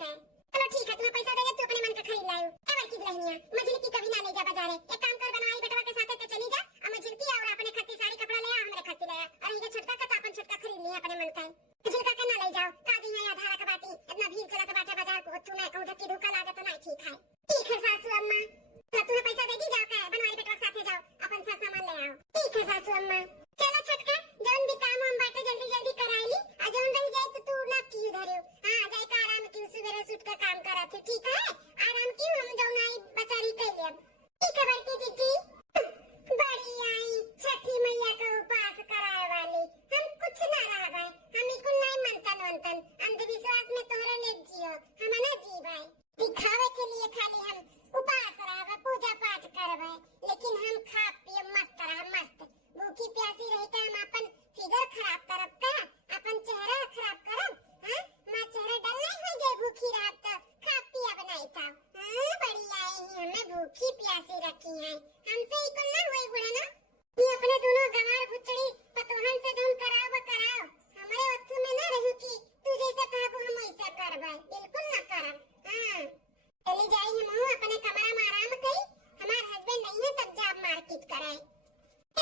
का। चलो ठीक है, तुम्हें पैसा दे दे, तू अपने मन का खरीद लायो। एवर की दुल्हनिया मझिल की कभी ना ले जा बाजार। एक काम कर, बनवाई बेटवा के साथ के चली जा और मझिल की और अपने खत्ती साड़ी कपड़ा ले आ, हमरे खत्ती ले आ, और ये छोटका का तो अपन छोटका खरीद लिया अपने मन का। मझिल का ना ले जाओ, काजी है आधारा का बाटी, इतना भीड़ चला तो बाटा बाजार को तू मैं कहूं धक्की धोखा लागत तो नहीं ठीक है। ठीक है सासू अम्मा, तो तुम्हें पैसा दे दी, जाओ का बनवाई बेटवा के साथ जाओ, अपन सा सामान ले आओ। ठीक है सासू अम्मा। चलो छोटका, जौन भी काम हम बाटे जल्दी जल्दी कराई ली, और जौन रह जाए तो तू ना की उधर हो। हां जाए का आराम की सुबह सुट का काम करा थे, ठीक है? आराम की हम जौन आई बचारी कर ले। ठीक है बड़की दीदी, बड़ी आई छठी मैया का उपास कराए वाली, हम कुछ ना रह गए, हम इको नहीं मनतन वंतन अंधविश्वास में तोहरा ले जियो, हम ना जी भाई दिखावे के लिए खाली हम उपास रहबे, पूजा पाठ करबे, लेकिन हम खा पिए मस्त रह मस्त। भूखी प्यासी रहते हम अपन फिगर खराब करब का, अपन चेहरा खराब करब? हां मां चेहरा डल नहीं हो जाए भूखी रहब तो खा पिया बनाई था। हां बढ़िया है, हमें भूखी प्यासी रखी है, हमसे ही को ना होई बुढ़ा ना। ये अपने दोनों गवार भुचड़ी पतोहन से जोन कराओ कराओ, हमारे वक्त में ना रहू की तू जैसा कहबो हम वैसा करबे, बिल्कुल ना करब। हां चली जाई हम अपने कमरा में आराम करी, हमार हस्बैंड नहीं है तब जाब मार्केट कराए।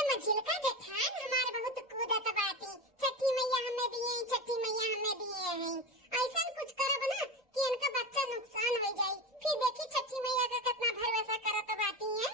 मझिल का जठान हमारे बहुत कूदत बाटी, छठी मैया हमें दिए, छठी मैया हमें दिए हैं, ऐसा कुछ करब ना कि इनका बच्चा नुकसान हो जाए, फिर देखी छठी मैया का कितना भरोसा करत बाटी है।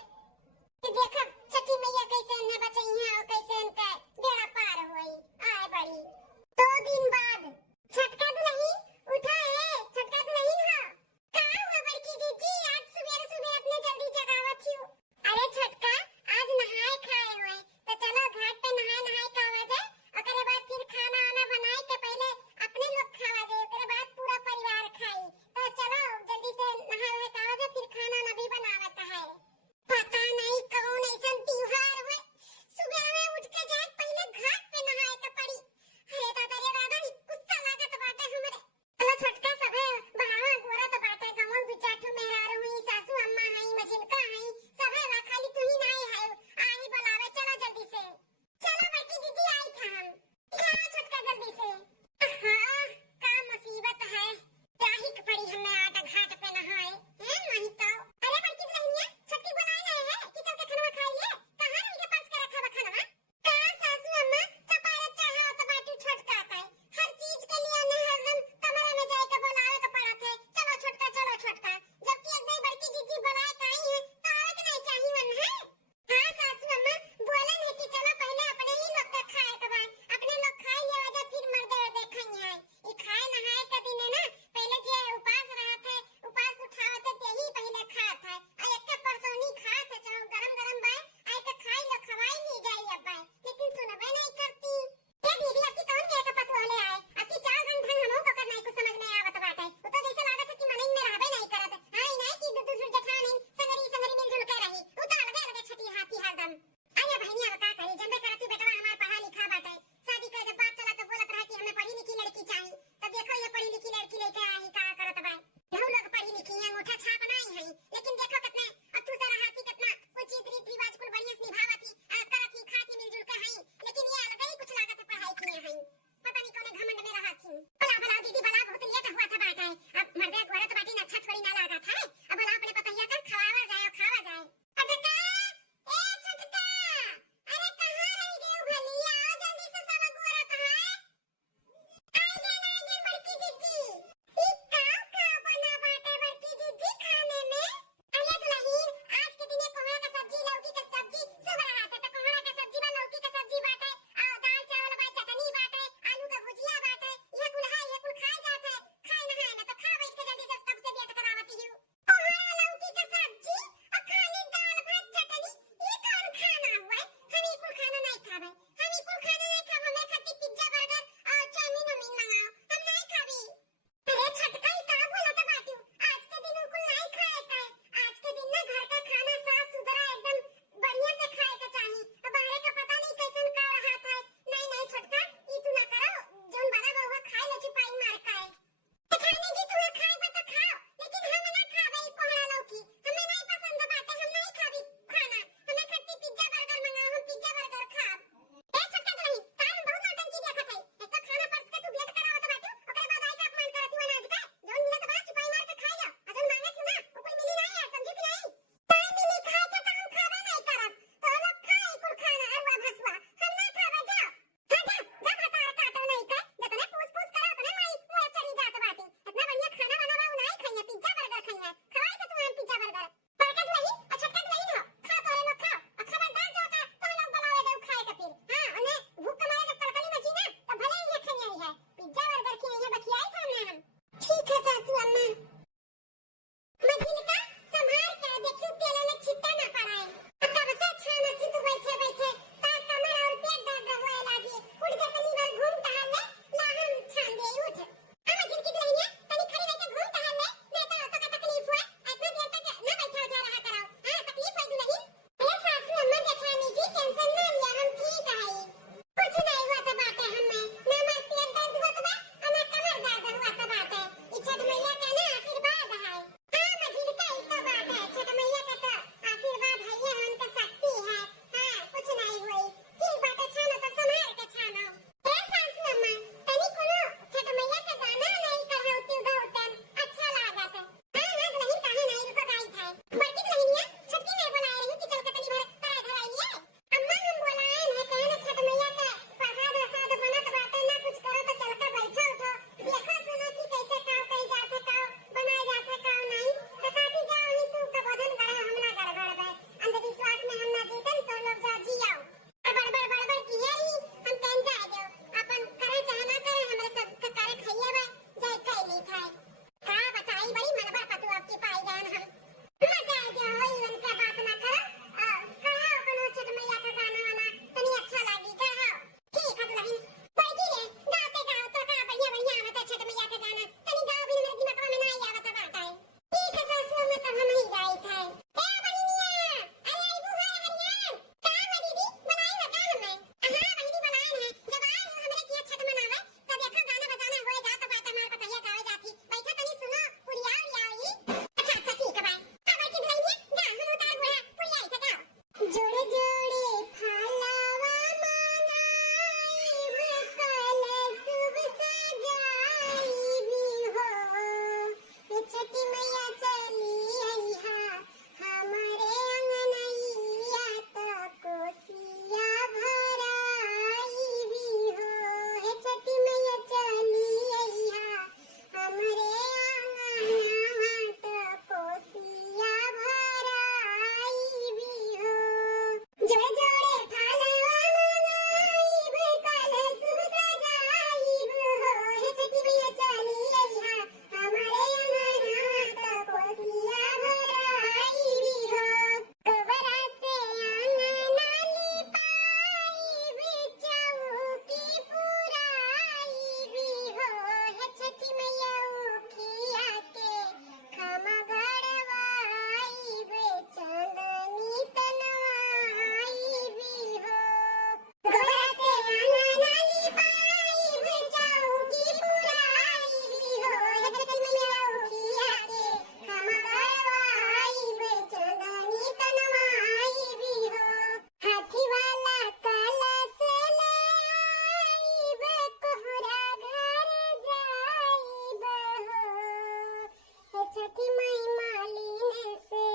छठी माई मालिन से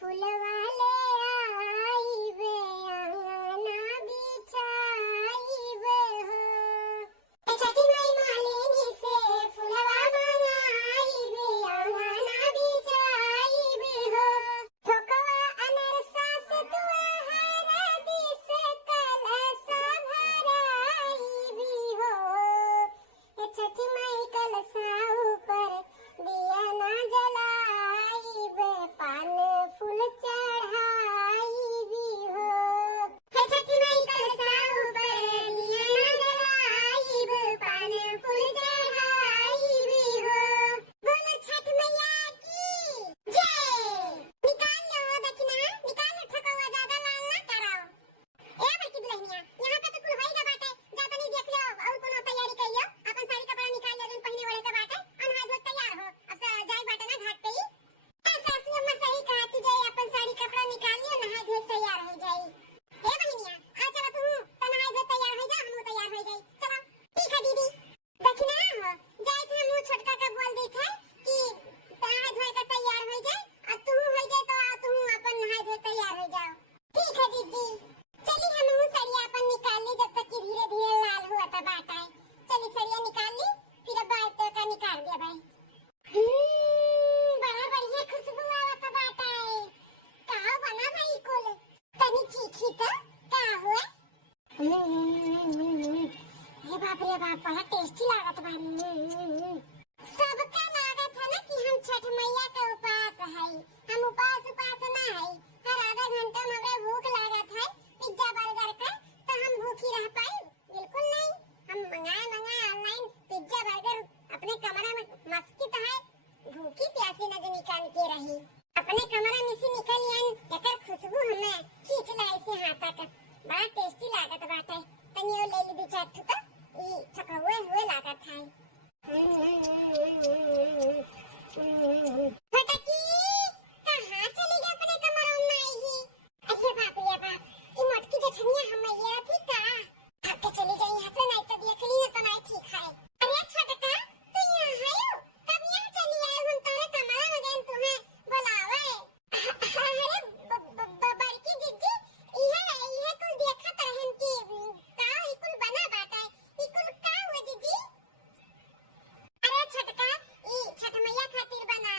फूलवा ले आई वे अंगना बिछाई वे हो। छठी माई मालिन से फूलवा मंगाई वे अंगना बिछाई वे हो। ठोकवा अनरसा से दुआरा दिस कलश भराई भी हो। छठी माई कलशा ऊपर दिया ना जलाई वे पान फूल चढ़ाई भी हो। छठी माई कलशा ऊपर दिया ना जलाई वे पान फूल चढ़ाई भी हो। बोलो छठ मैया की जय। निकाल लो दक्षिणा, निकाल लो, ठोकवा ज्यादा लाल ना कराओ। ए बड़की दुल्हनिया, यहाँ पे तो कुल होई गा बाटे, जा तनी देख लो और कोनो तैयारी कर लो। अपन साड़ी कपड़ा निकाल लो, पहने ओढ़े के बाटे, अनहाय धोत तैयार हो। अब जाई बाटे ना घाट पे ही। सासू अम्मा सही कहा तुझे, अपन साड़ी कपड़ा निकाल लियो, नहाय धोत तैयार हो जाई। ए बहनिया, आ चलो तू त नहाय धोत तैयार हो जा, हमहू तैयार हो जाई। चलो ठीक है दीदी। दक्षिणा हो जाई थे, हमहू छोटका के बोल दी थे कि नहाय धोए के तैयार हो जाए, और तू हो जाए तो तू अपन नहाय धोत तैयार हो जाओ। ठीक है दीदी। चली हमहू सड़िया अपन निकाल ली, जब तक कि धीरे धीरे लाल हुआ था बाटा है। चली सड़िया निकाल ली, फिर अब बाटा का निकाल दिया भाई। बड़ा बढ़िया खुशबू आवत बाटा है। का बना भाई कुल तनी चीखी तो का हुआ। ये बाप रे बाप, बड़ा टेस्टी लागत बा। सबका लागत है ना कि हम छठ मैया का उपास है। हम उपास ना है, हर आधा घंटा में हमें भूख लागत है पिज्जा बर्गर का, तो हम भूखी रह पाए? बिल्कुल नहीं। हम मंगाए ऑनलाइन पिज्जा बर्गर अपने कमरा में मस्ती तो है, भूखी प्यासी न निकाल के रही। अपने कमरा में से निकल आन, एकर खुशबू हमें खींच ला ऐसे हाथा का। बड़ा टेस्टी लागत बाटे। तनी और ले ली दो चार ठुका, ई ठकहुए हुए लागत है। फटकी कहाँ चली गई अपने कमरों में ही? अरे बाप रे बाप, ये मटकी जो छनिया हम ये थी का भाग के चली जाई यहाँ से, नहीं तो देख ली ना तो नहीं ठीक है। अरे छोटका तू यहाँ है? कब यहाँ चली आई? हम तोरे कमरा में गए तुम्हें बुलावे। अरे बड़की जीजी, इहे कुल देखत रहन की का ई कुल बना बाटा है। ई कुल का हुआ जीजी? अरे छोटका, ई छठ मैया खातिर बना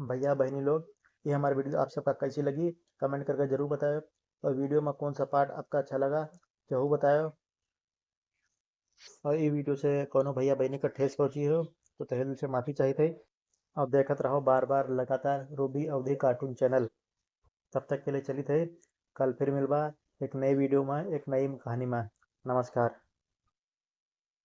भैया बहनी लोग, ये हमारी वीडियो आप सबका कैसी लगी कमेंट करके जरूर बताओ। और वीडियो में कौन सा पार्ट आपका अच्छा लगा जरूर बताओ। और ये वीडियो से कोनो भैया बहनी का ठेस पहुंची हो तो तहे दिल से माफ़ी चाहिए थे। और देखत रहो बार बार लगातार रूबी अवधि कार्टून चैनल। तब तक के लिए चली थे, कल फिर मिलबा एक नई वीडियो में एक नई कहानी में। नमस्कार।